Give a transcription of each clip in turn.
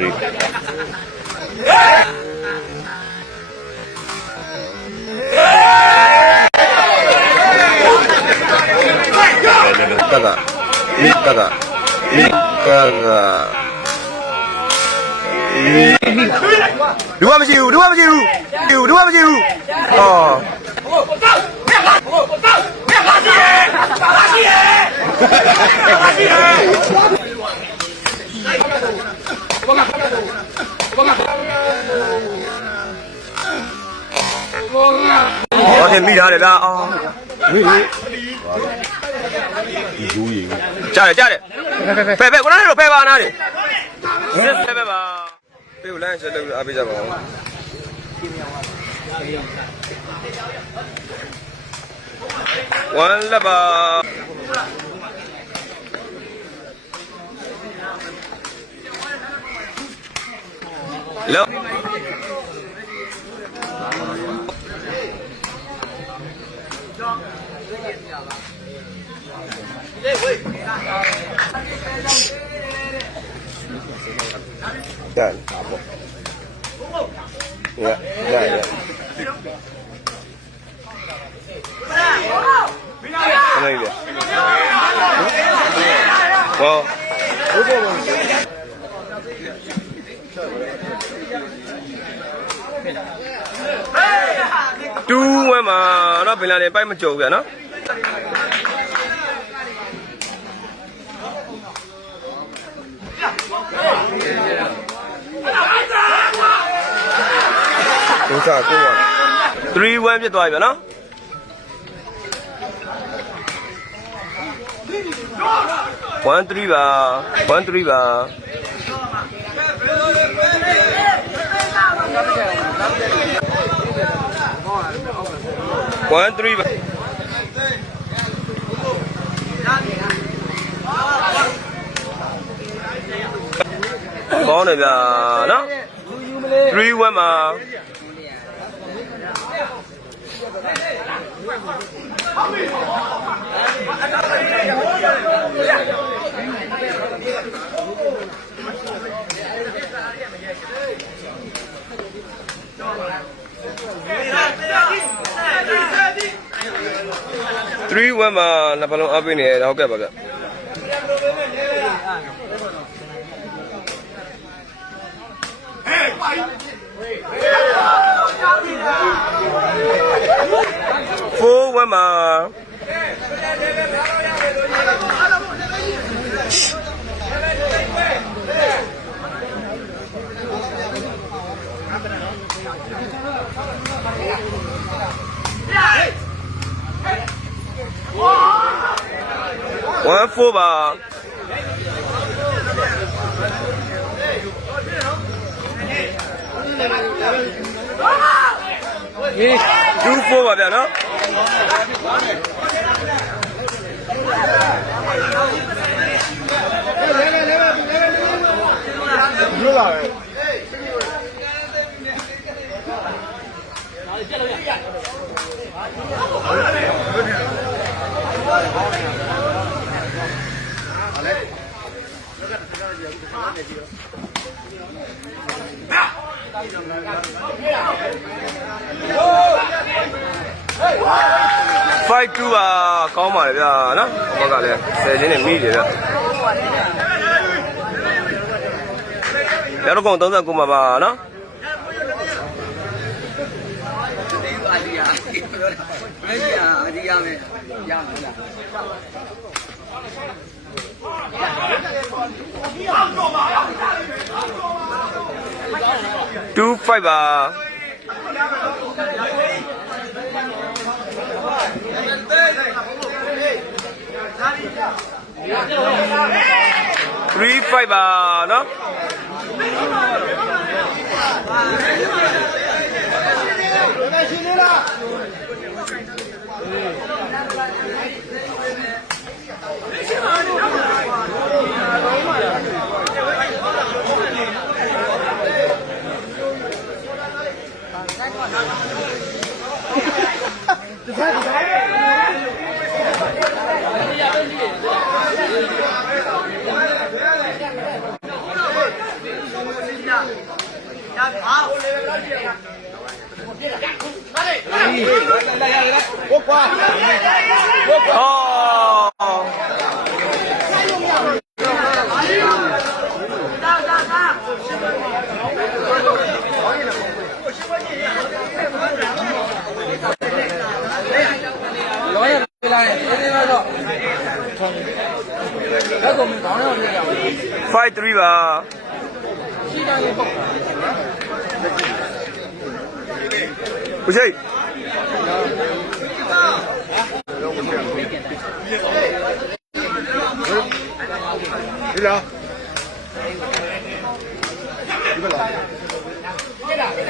sorry တကမိတကမိတကလူမမရှိဘူးလူမမရှိဘူးလူမမရှိဘူးဟော我天，米他的啦啊！米油油，加的加的，拜拜，我哪里有拜吧哪里？拜拜吧，别有蓝色的阿贝家吧。完了吧？来。Done. Yeah, yeah. Well, two women, not being able to joke, no? Three one biết rồi vậy nó. One three ba. One three ba. Con này là nó. Three one mà. Three one mà là bao lâu ở bên này đâu cái vậy? Four one mà. One four ba. Two four ba vậy nó. Five two à, có mà là nó, có cả này, xe trên này mi vậy đó. Nếu nó còn tốn ra cùng mà nó. Two five à. Three five à nó. 5-3 ပါဦးရှိဒီလားဒီလား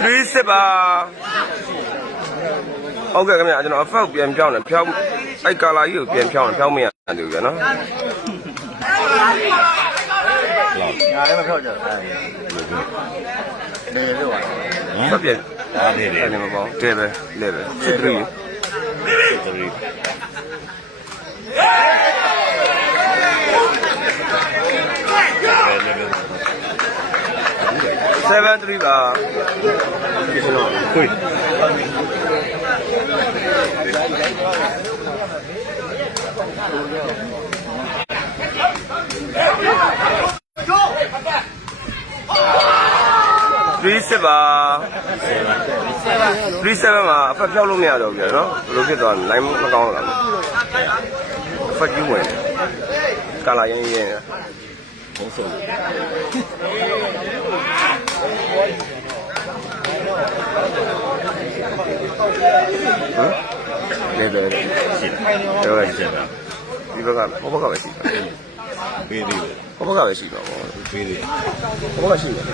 3 step ပါဟုတ်ကဲ့ခင်ဗျာကျွန်တော်အဖောက်ပြန်ဖြောင်းတယ်ဖြောင်းအဲ့ကာလာကြီးကိုပြန်ဖြောင်းတယ်ဖြောင်းမရတယ်ဗျာနော်ညာလည်းမဖြောက်ကြဘူးနေလေတော့ဟမ်ပြန်ဒါနေလေမပေါ့တဲ့ပဲလေပဲစစ်3 7-3 ပါကျွန်တော်ခွေ3-7 ပါ3-7မှာအဖက်ဖြောက်လို့မရတော့ဘူးကြနော်ဘယ်လိုဖြစ်သွားလဲ line မကောင်းတော့လားအဖက်ကြီးဝင်ကာလာရင်းရင်းဘုံဆုံးဟမ်လေတော့ရှိတယ်တော့ရှိတယ်ဒီဘက်ကဘက်ကပဲရှိတယ်ပေးသေးတယ်ဘက်ကပဲရှိတော့ဗောပေးသေးတယ်ဘက်ကရှိတယ်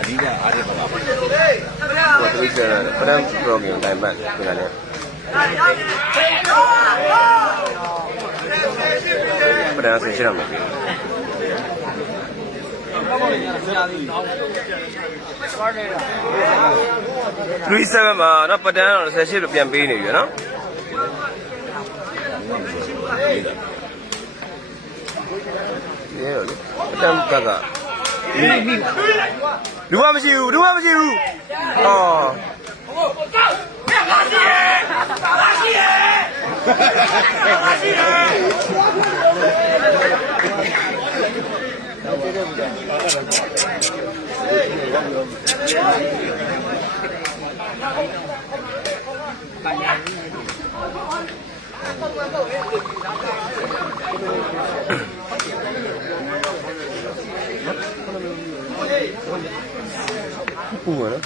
အဓိကအားရပါလားဘာလို့လဲပရမ်ပရိုဂရမ်တိုင်းပတ်ပြန်လာတယ်ပရမ်ဆင်ရှိရမယ်3-7မှာတော့ပတန်းတော့18လို့ပြန်ပေးနေပြီနော်ဒီရောလေပတန်းကလူမမရှိဘူးဟောပူရနော်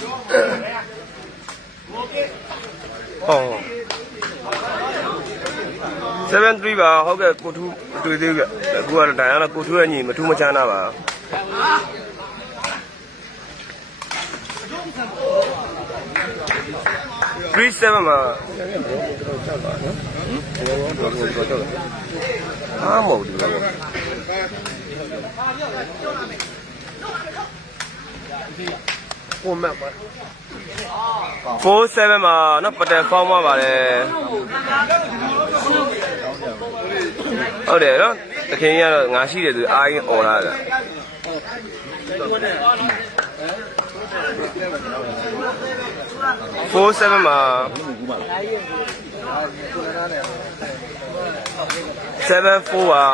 7-3 ပါဟုတ်ကဲ့ကိုထူးတွေ့သေးကြအခုကတော့တိုင်ရတော့ကိုထူးရဲ့ညီမထူးမချမ်းတာပါ3-7မှာအားမဟုတ်ဘူးလားကိုမက်ပါ4-7မှာနော်ပတန်ဖောင်းသွားပါတယ်ဟုတ်တယ်နော်တခင်ကြီးကတော့ငါရှိတယ်သူအားကြီးអော်လာတာ4-7မှာ7-4ပါ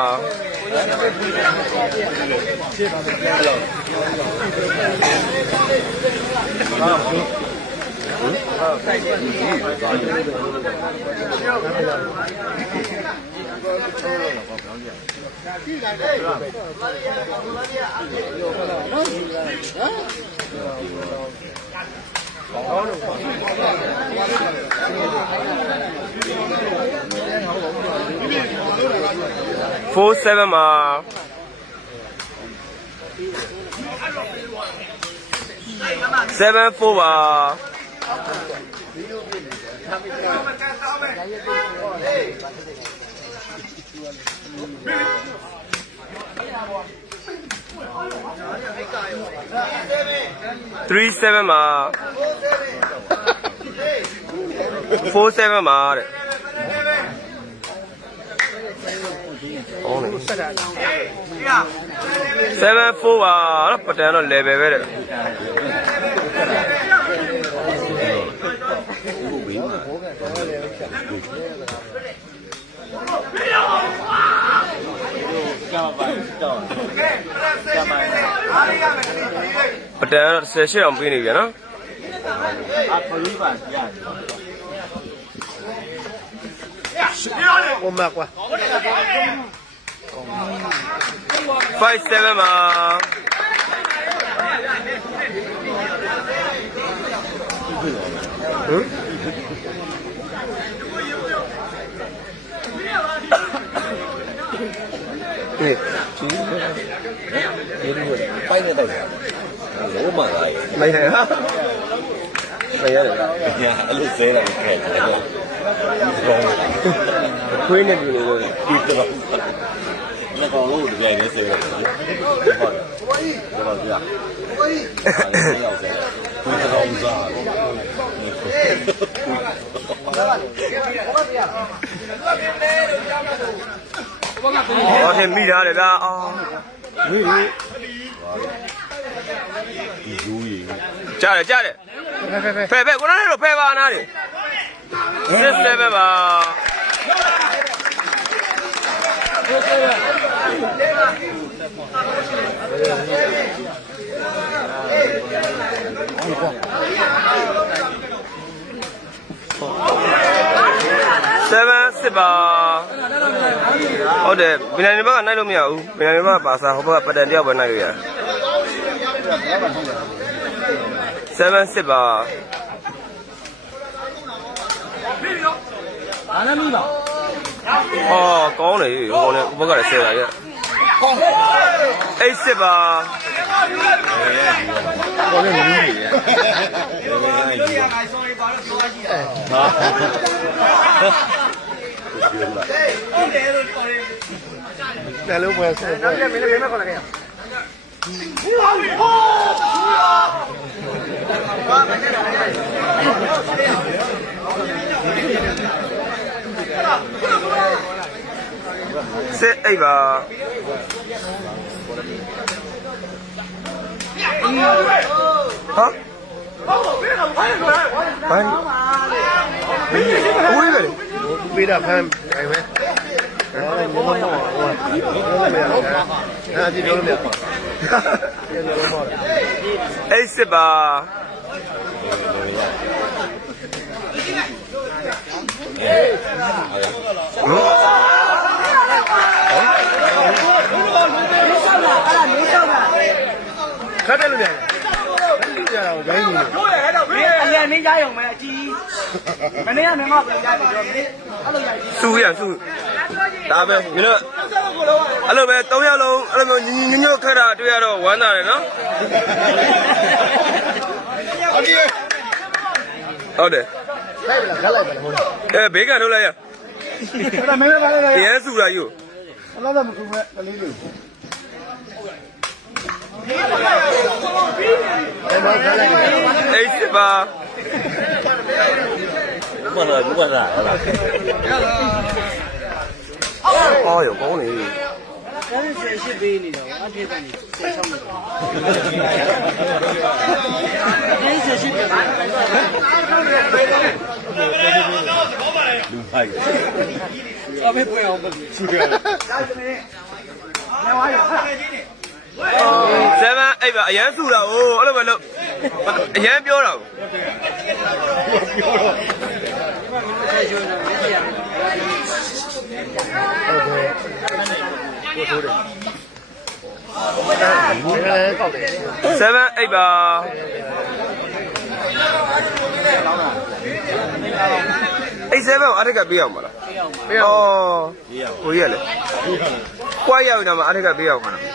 4-7မှာ7-4ပါ 37မှာ47မှာတဲ့ဟုတ်နေ74ပါပတန်တော့ level ပဲတဲ့ပတန်တော့18အောင်ပေးနေပြန်နော်我买过。57မှာ对，摆的那个，我买了，没人啊没人俺都谁来开的？亏呢就那个那个路这边也谁来？这老弟啊，要谁？亏得好傻。我天မိထားတယ်ဗျာအော်ကြားတယ်ဖဲကိုနားတော့ဖဲပါနားတယ်67ပါ7ပါဟုတ်တယ်ဗီနိုင်ဘက်ကနိုင်လို့မရဘူးဗီနိုင်ဘက်ကပါစာဟိုဘက်ကပတန်တယောက်ပဲနိုင်လို့ရတယ်7ပါအားလည်းမိပါအော်ကောင်းတယ်ဟိုနဲ့ဘက်ကလည်းဆဲလာရဲ့ကောင်း8ပါ我那女的，တယ်လို့ပဲဆက်တယ်မင်းလည်းမခေါ်လိုက်ခဲ့စစ်အိပ်ပါဟာဘိုင်းဝေးတယ်别的看，哎喂，哎，你们弄我，没有，哎，这标了没有？8ပါ看这里面，这样原因。အရင်နေကြရုံပဲအကြီးမနေ့ကမင်းကပြန်ကြပြီတော့မင်းအဲ့လိုရိုက်စုရစုဒါပဲမင်းတို့အဲ့လိုပဲ3ယောက်လုံးအဲ့လိုမျိုးညညခက်တာတွေ့ရတော့ဝမ်းသာတယ်နော်ဟုတ်တယ်开来吧，好了。ဘေးကထုတ်လိုက်ရအဲ့ဒါမင်းလည်းပါလေ ရဲစုတာယူအဲ့ဒါမခုမဲ့ကလေးတွေ8ပါ 不能，不能，好了。အော်ရောကောင်းနေ 78ပေးနေတော့အဖြစ်ကနေ16မိနစ်78ပေးလူဖိုက်အမေပွင့်အောင်ပဲချူတယ်ညဝါရ7 8ပါအရန်စုတာဟိုအဲ့လိုပဲလို့အရန်ပြောတာ7 8ပါ7ကိုအထက်ကပေးအောင်မလားပေးအောင်ဟိုကြီးရလေကွာရောက်နေတာမှာအထက်ကပေးအောင်မလားတယ်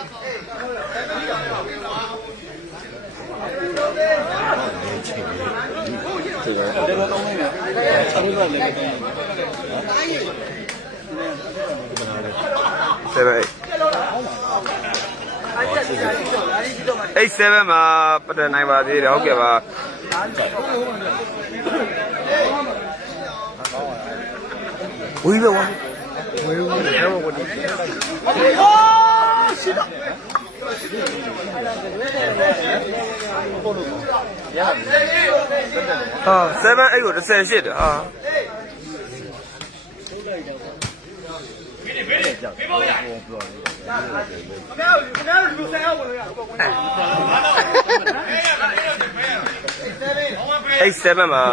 တော့ကောင်းနေတယ်6လို့လည်း7 8 87မှာပတ်တယ်နိုင်ပါသေးတယ်ဟုတ်ကဲ့ပါဝီးပဲဝါဝီးဝီးတော့ဝတီဟာ7 8ကို18တယ်ဟာ87မှာ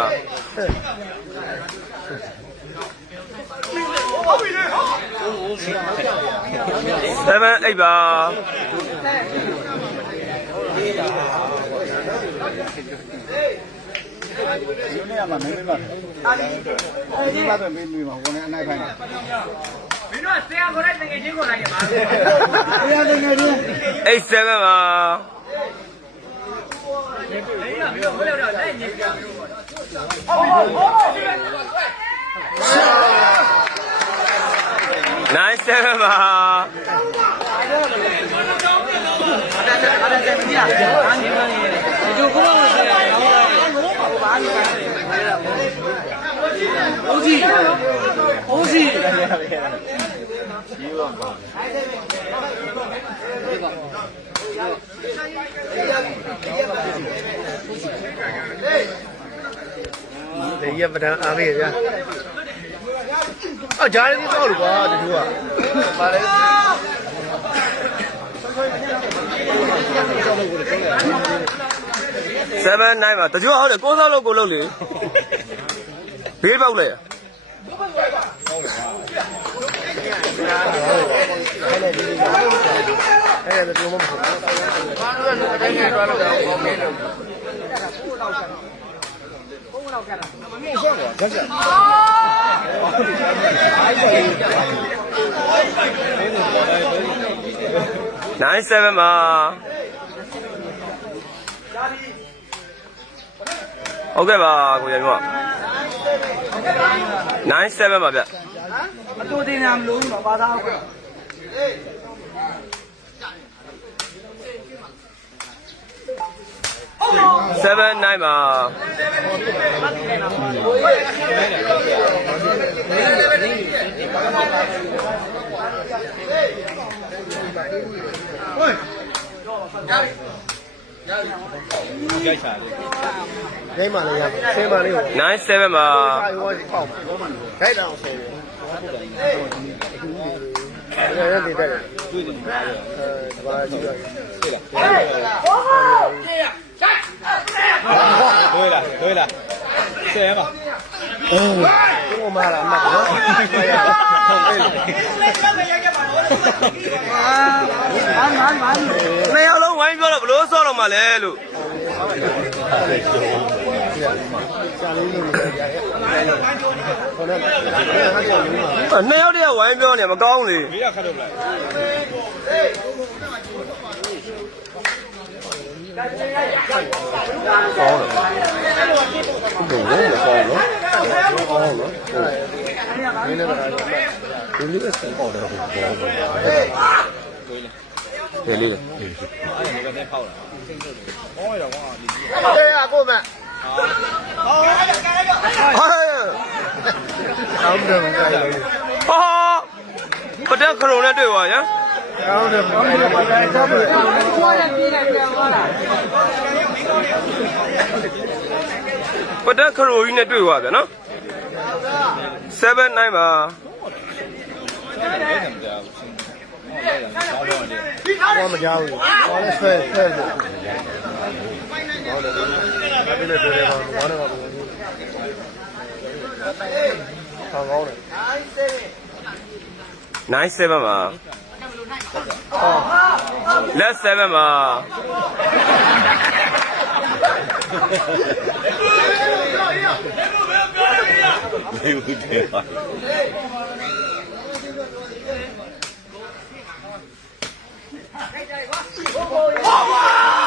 7 8ပါဒီနေ့ကမင်းမပါဒီမှာပဲမင်းမဝင်အနိုင်ဖိုင်မင်းတို့ဆရာခေါ်တဲ့ငွေချင်းခေါ်လိုက်ရပါဆရာငွေချင်း87ပါ97ပါဒီရပဒံအားပေးရအော်ဂျားလေးတော့လို့ကွာဒီလိုကပါလေ7 9ပါတကြွဟုတ်တယ်ကိုးစားလို့ကိုလုပ်လေဘေးပေါက်လိုက်အဲ့ဒါတော့မဟုတ်ဘူးအဲ့ဒါတော့တော့မင်းလို့97ပါဟုတ်ကဲ့ပါကိုရမြတ်97ပါဗျမတူတင်ရမလို့မပါသားဟုတ်7 9ပါဒိမလေးရဆင်းပါလေးကို97ပါရောပေါက်ဒိုက်တောင်ဆင်းတယ်ရရတည်တယ်တွေ့တယ်ဘာကြည့်ရ对了，这样吧。我妈了，妈的。နှစ်ယောက်လုံးဝိုင်းပြောတော့ဘလို့ဆော့တော့မှလဲလို့နှစ်ယောက်တည်းဝိုင်းပြောနေမကောင်းလေ没要看到不来。ကောင်းတယ်ဘယ်လိုလဲကောင်းနော်ကောင်းနော်မင်းလည်းပါဒီလေးကစကောင်းတယ်ဟုတ်ကောင်းတယ်လေး哎，那个在跑了。跑一点哇，你。对呀，过门。ကောင်းတယ်မကြိုက်ဘူးဟာပတက်ခရုံနဲ့တွေ့ပါရန်ကောင်းတယ်မကြိုက်ဘူးပတက်ခရိုကြီးနဲ့တွေ့ပါဗျာနော်7 9ပါဘာမကြောက်ဘူးဘာလဲဆွဲတယ်ဘာလဲဒီလိုတွေဘာလဲဘာကောင်းတယ်97ပါလက်7ပါ没有这样。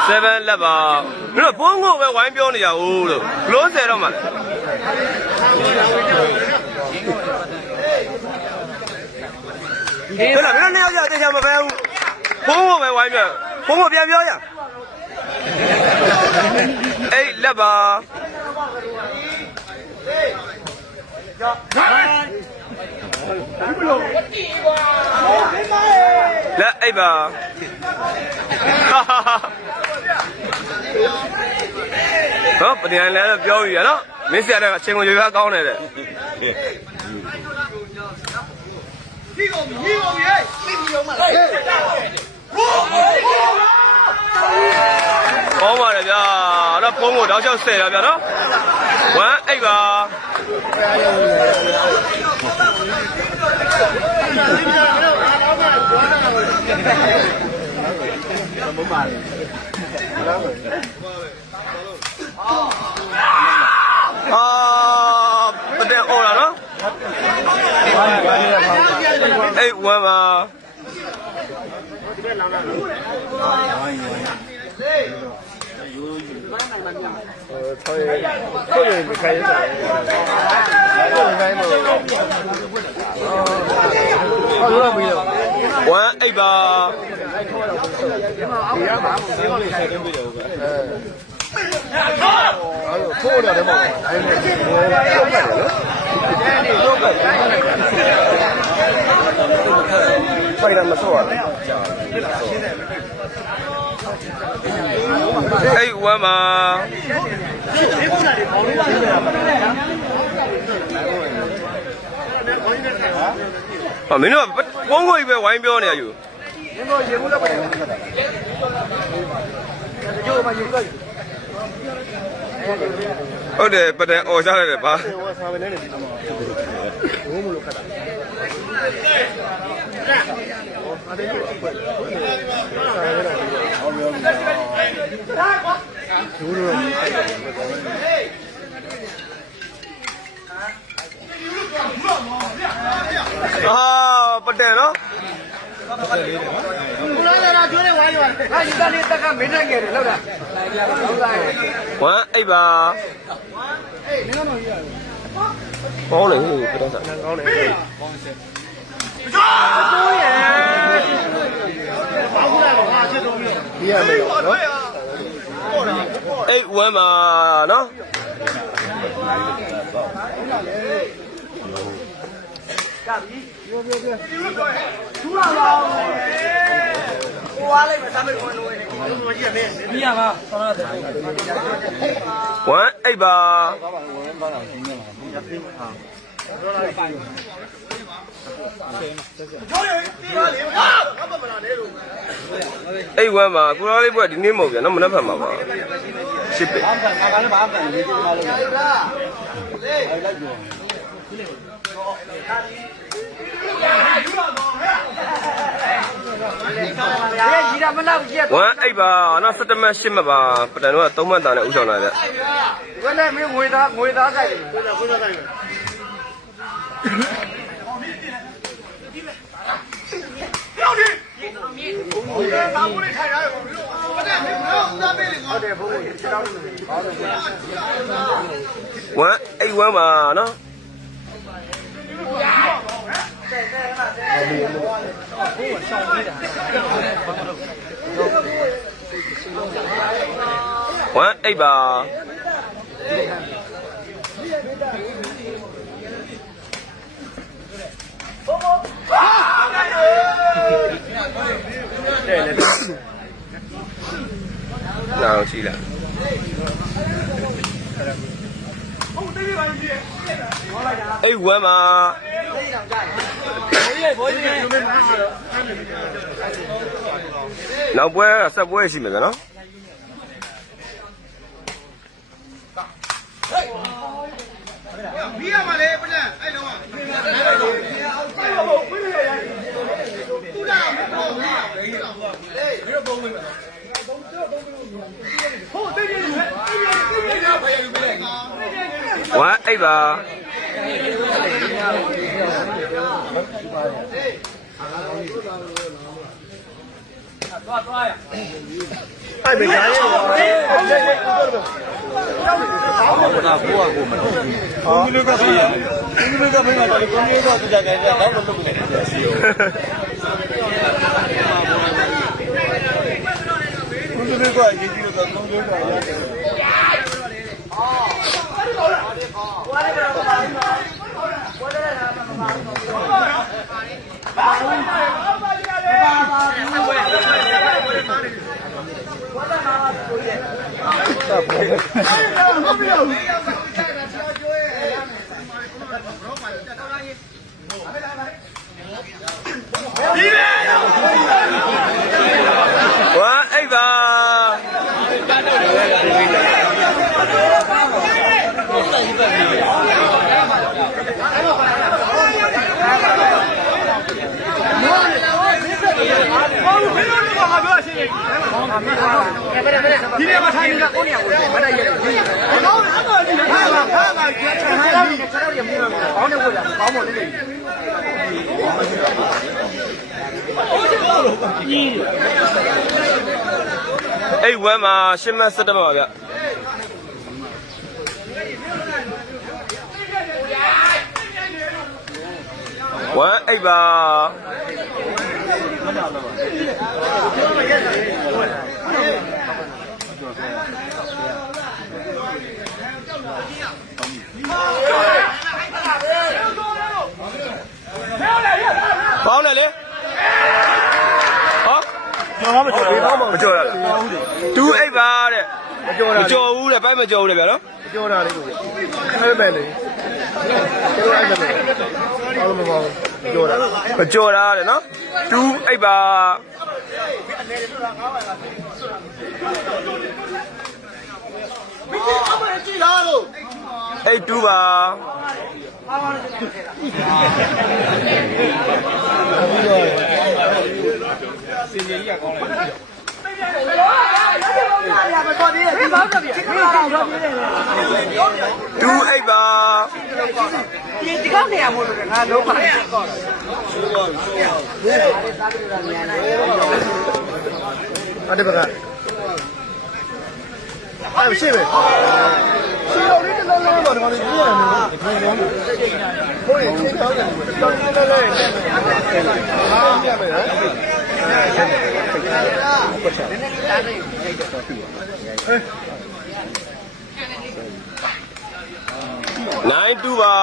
7လက်ပါမင်းတို့ဘုန်းကိုပဲဝိုင်းပြောနေကြဦးလို့ဘလို့10တော့မှလဲဟုတ်လားမင်းတို့နှစ်ယောက်ကြာတေချာမပဲဘူးဘုန်းကိုပဲဝိုင်းပြောဘုန်းကိုပြန်ပြောရ အိတ်လက်ပါလက်အိတ်ပါဟောပြန်လဲပြောပြီနော်မင်းဆရာကအချိန်ကိုရွေးရကောင်းတယ်တဲ့ကောင်းပါတယ်ဗျာတော့ပုံကိုတောက်လျှောက်ဆယ်ရဗျာနော်1 8ပါပတဲ့အော်လာနော်8 1ပါ1 8ပါဖိုးရတယ်မဟုတ်ဖိုင်ရမစောရအဲ့ဝမ်းမှာမင်းတို့ပုံကိုကြီးပဲဝိုင်းပြောနေရယူမင်းတို့ရေဘူးတော့ပဲဟုတ်တယ်ပဒံអော်ကြရတယ်ပါပဒံနော်ဘုရားကကျွေးနေဝိုင်းပါဟာဒီသားလေးတက်ကမင်းနိုင်ခဲ့တယ်လောက်တာ1 8ပါကောင်းလေဟိုပဒံစားကောင်းလေကောင်းစေကျော်ရဲ့ဘာဘူးလားဟာချစ်တော်ပြီဒီရမယ်နော်8 1ပါနော်ကြပြီပြောထူလာပါဦးဟိုအားလိုက်မစားမလို့ဝင်နေဘယ်လိုကြည့်ရမလဲပြရပါဆောင်းရတယ်1 8ပါအဲ့ဝမ်းမှာကိုရောလေးဘွဲ့ဒီနေ့မဟုတ်ဗျာနော်မနှက်ဖက်မှာပါရှစ်ပဲဘာမှမလည်းဘာမှမလေးဒီမှာလို့လိုက်ပြောကြီးရမနောက်ကြီး1 8ပါနော်17မှတ်8မှတ်ပါပတန်တော့3မှတ်တာနဲ့ဥဆောင်လာတဲ့ဝဲနဲ့မင်းငွေသားကြိုက်တယ်ကိုယ်ကြိုက်တယ်ပြောင်းဒီဘုရားဘာလို့ထိုင်ရလဲဟုတ်တယ်ဘုရားဦးသားပေးလေဟုတ်တယ်ဘုရားခြေထောက်လို့1 8 1ပါနော်1 8ပါnào chỉ là ấy quá mà nào bữa sao bữa gì mà nó quá ấy bà ai bị cái အိပ်ပါဒီနေ့မထိုင်နေတာကိုနေရကိုမတိုက်ရဘူး။ဘာလို့အဲ့ဒါဒီဟာကကျွန်တော်ရမြင်မှာဘောင်းနေဖို့ရဘောင်းမနေနေ။အိပ်ဝမ်းမှာရှင်းမ17မှာဗျဝမ်းအိပ်ပါပေါင်းတယ်လေဟောမကြော်ရလားတူအိပ်ပါတဲ့မကြော်ဘူးတဲ့ပိုင်းမကြော်ဘူးတဲ့ဗျာနော်မကြော်တာလေးကိုအဲ့ပဲလေကျွန်တော်အဲ့ပဲဘာလို့မပေါ့မကြော်တာတဲ့နော်တူအိပ်ပါအိပ်တူပါစင်ကြီးကကောင်းလိုက်တူအိပ်ပါဒီကောက်နေရမို့လို့ငါလုံးပါကောက်အဲ့ဒီဘက်ကအဲ့ရှိပဲရှိတော့ဒီတလုံးလုံးတော့ဒီမှာကြည့်ရတယ်နော်ဒီလိုလုံးဘိုးရင်ချင်းချောင်းတယ်တော်တော်လေးလေးဟာပြမယ်နော်နိုင်တူပါ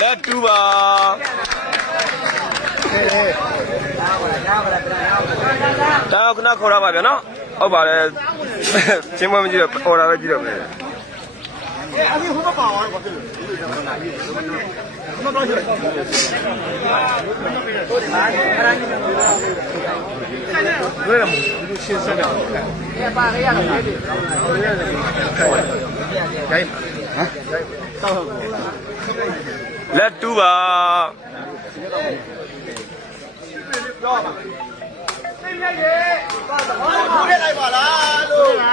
လက်တူပါတာခဏခေါ်ရပါဗျာနော်ဟုတ်ပါတယ်ချင်းမမကြည့်တော့အော်တာပဲကြည့်တော့မယ်အဲ့ဒီဟိုမပါအောင်ကွာပြည့်မတော့ရှိတယ်ဘယ်လိုလဲဒီလိုရှင်းစမ်းတယ်ပါရရတော့ဒီဂိုင်းဟမ်လက်တူပါ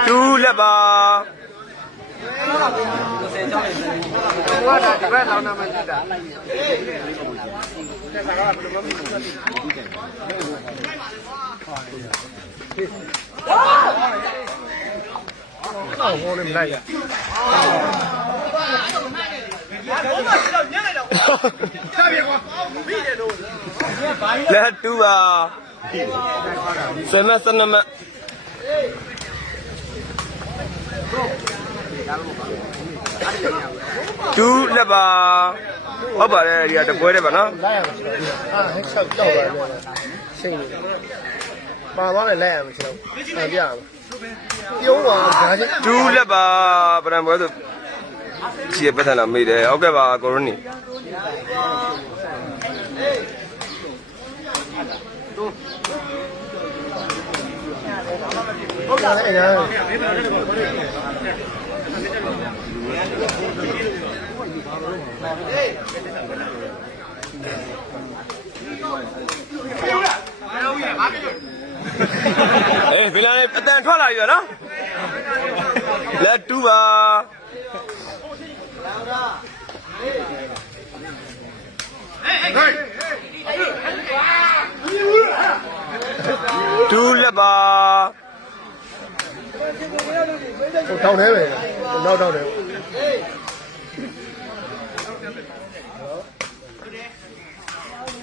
တူလက်ပါဘွားတာဒီဘက်လောင်းနာမကြည့်တာဟိုလည်းမလိုက်ရလက်တူပါဆယ်မ12မတူလက်ပါဟုတ်ပါတယ်ဒီကတပွဲတဲ့ပါနော်လိုက်ရမှာဟက်ချက်ကြောက်ပါတယ်ရှိနေတယ်ပါသွားတယ်လိုက်ရမှာကျွန်တော်ပြရမှာပြုံးပါဓာတ်ချင်းတူလက်ပါပရံပွဲဆိုကြည့်ပတ်ထန်လာမိတယ်ဟုတ်ကဲ့ပါကိုရိုနီဟုတ်တယ်အဲ့ဒါအေးဘီလာနဲ့အတန်ထွက်လာပြီနော်လက်တူပါတူလက်ပါ ထောင်ထဲပဲနောက်တော့တယ်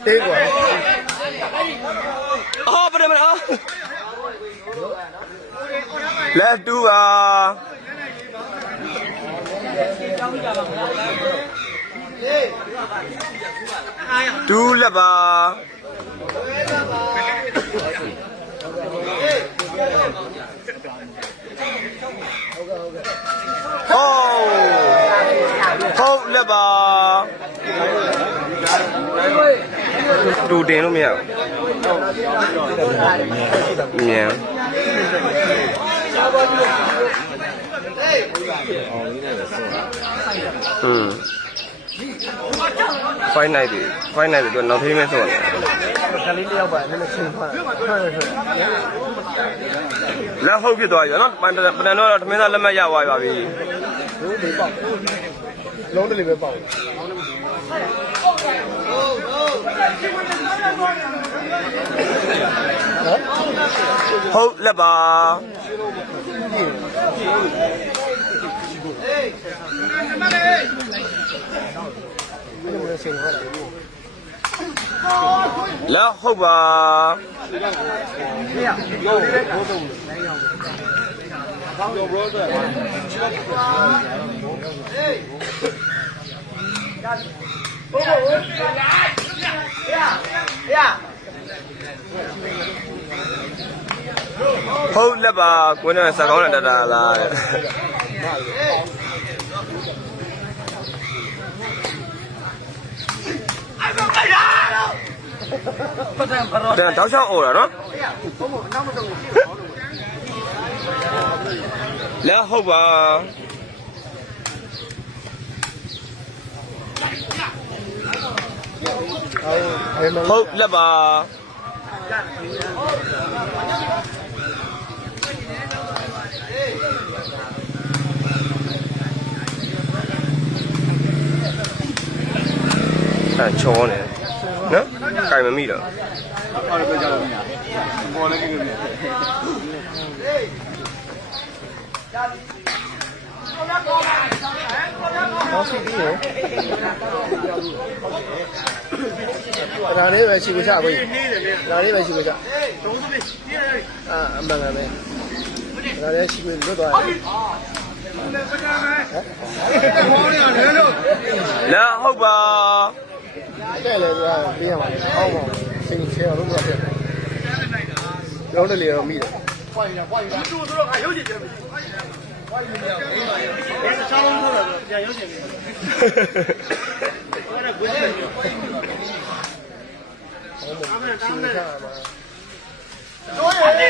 တေးကွာ အော်ပရမအော်လက်တူပါတူလက်ပါဟုတ်လက်ပါတူတင်လို့မရဘူးမြန်ဖိုင်နိုင်တယ်တော့နောက်သေးမဲဆိုတယ် ကလေးတယောက်ပါနည်းနည်းရှင်းသွားလက်ဟုတ်ဖြစ်သွားပြီနော်ပန်တော့ထမင်းသားလက်မှတ်ရသွားပါပြီဘူးလေးပေါက်လုံးတလေးပဲပေါက်ဟုတ်လက်ပါလက်ဟုတ်ပါဟုတ်လက်ပါကိုယ်နဲ့စကောင်းနဲ့တတာလားတဲ့တောက်ချောင်းអော်တာနော်လက်ဟုတ်ပါဟုတ်လက်ပါချောနေနော်ကြိုင်မမိတော့အော်လည်းကြောက်လို့မရဘောလည်းကိကိနေတော့စီပြီးရဒါလေးပဲရှိကြပါ့ဒါလေးပဲရှိကြအမှန်ပါပဲဒါလေးရှိပြီးလွတ်သွားတယ်လက်ဟုတ်ပါတဲ့လေကပေးရမှာအောက်မှာစင်ချေတော့လို့ရတယ်ရောတယ်လေတော့မိတယ်ပွိုင်းရတူဆိုတော့ရုပ်ချင်တယ်ပွိုင်းရဘယ်ချောင်းလုံးထားတာပြန်ရုပ်ချင်တယ်အဲ့ဒါကိုယ်လည်းပွိုင်းပြီးတော့အမေတောင်းတယ်တို့ရတယ်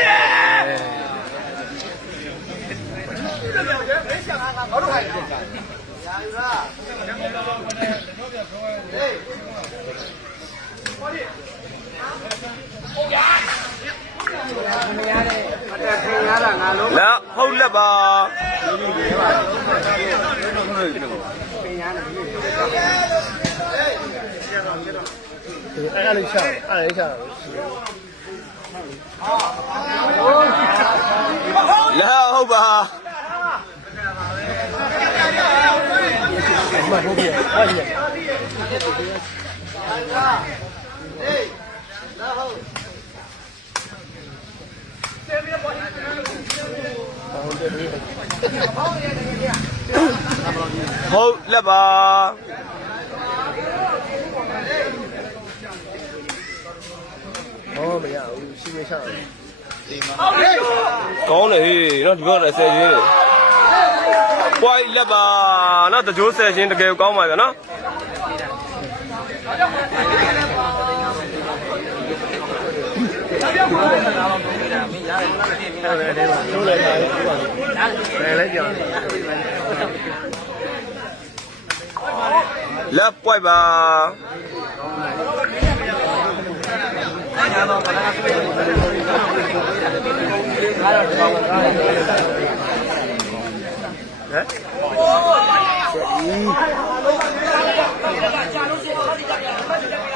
ဘယ်ချက်ငါတို့ခိုင်းတယ်ရာယူလားဟေးလက်ဟုတ်လက်ပါအဲ့လေးချအဲ့လေးချလက်ဟုတ်ပါမဟုတ်ဘူးအဲ့ဒီဟုတ်လက်ပါဟောမရဘူးရှိမချတယ်ကောင်းတယ်ဟေးနော်ဒီဘက်က10ချင်းပွိုင်းလက်ပါနော်တကြိုး10ချင်းတကယ်ကောင်းပါဗျာနော်လက်ပွိုက်ပါ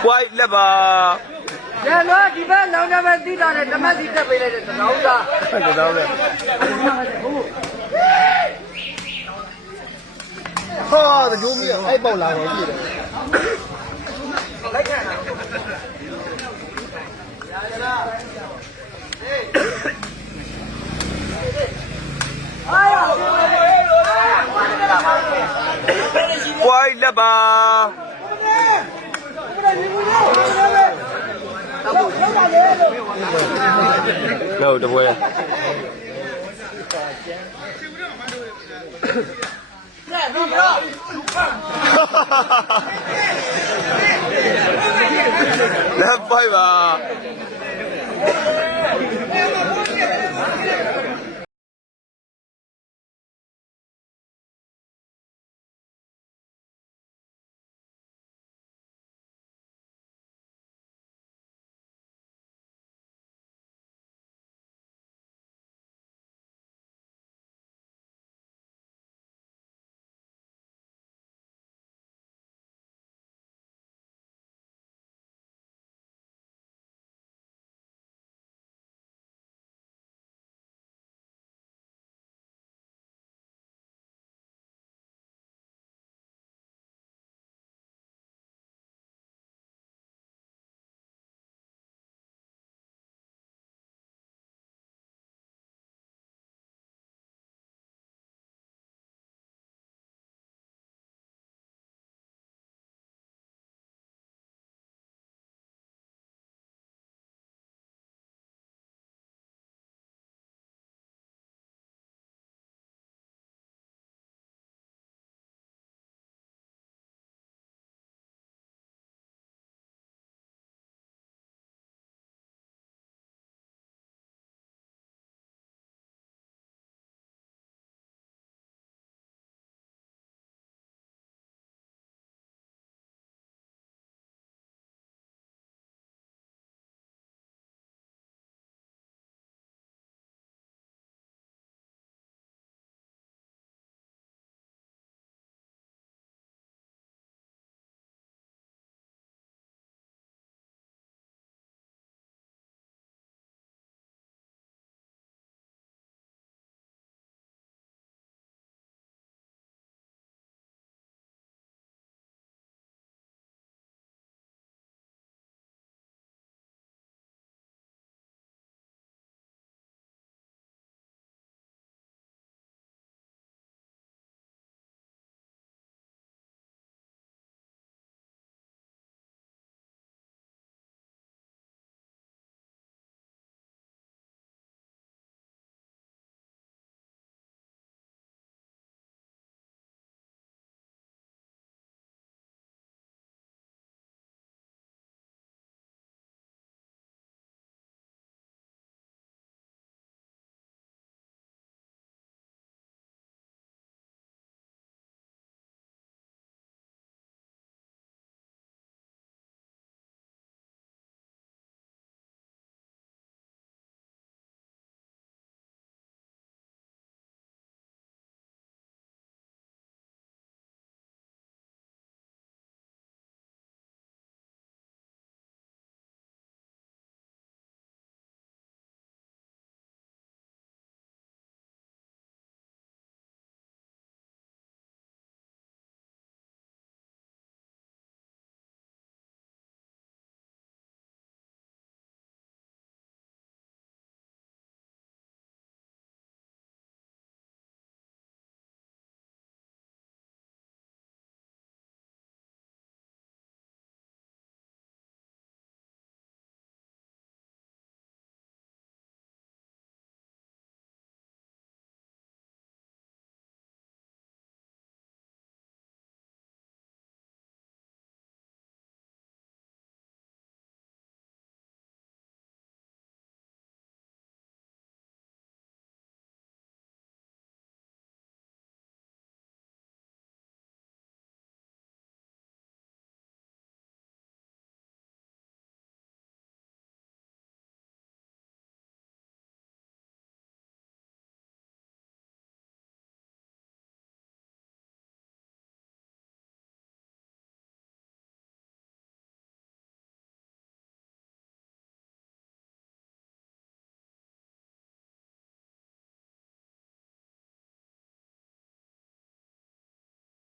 ပွိုက်လက်ပါ ကျန်တော့ဒီဘက်နောင်ကြမဲ့တိတာနဲ့ဓမ္မတိတက်ပေးလိုက်တဲ့တောင်းသား တောင်းလေဟာတကြိုးမီးအဲ့ပေါက်လာတော့ကြည့်တယ် လိုက်ခံအာရ ပွိုင်းလက်ပါလို့တပွဲလက်ပိုက်ပါ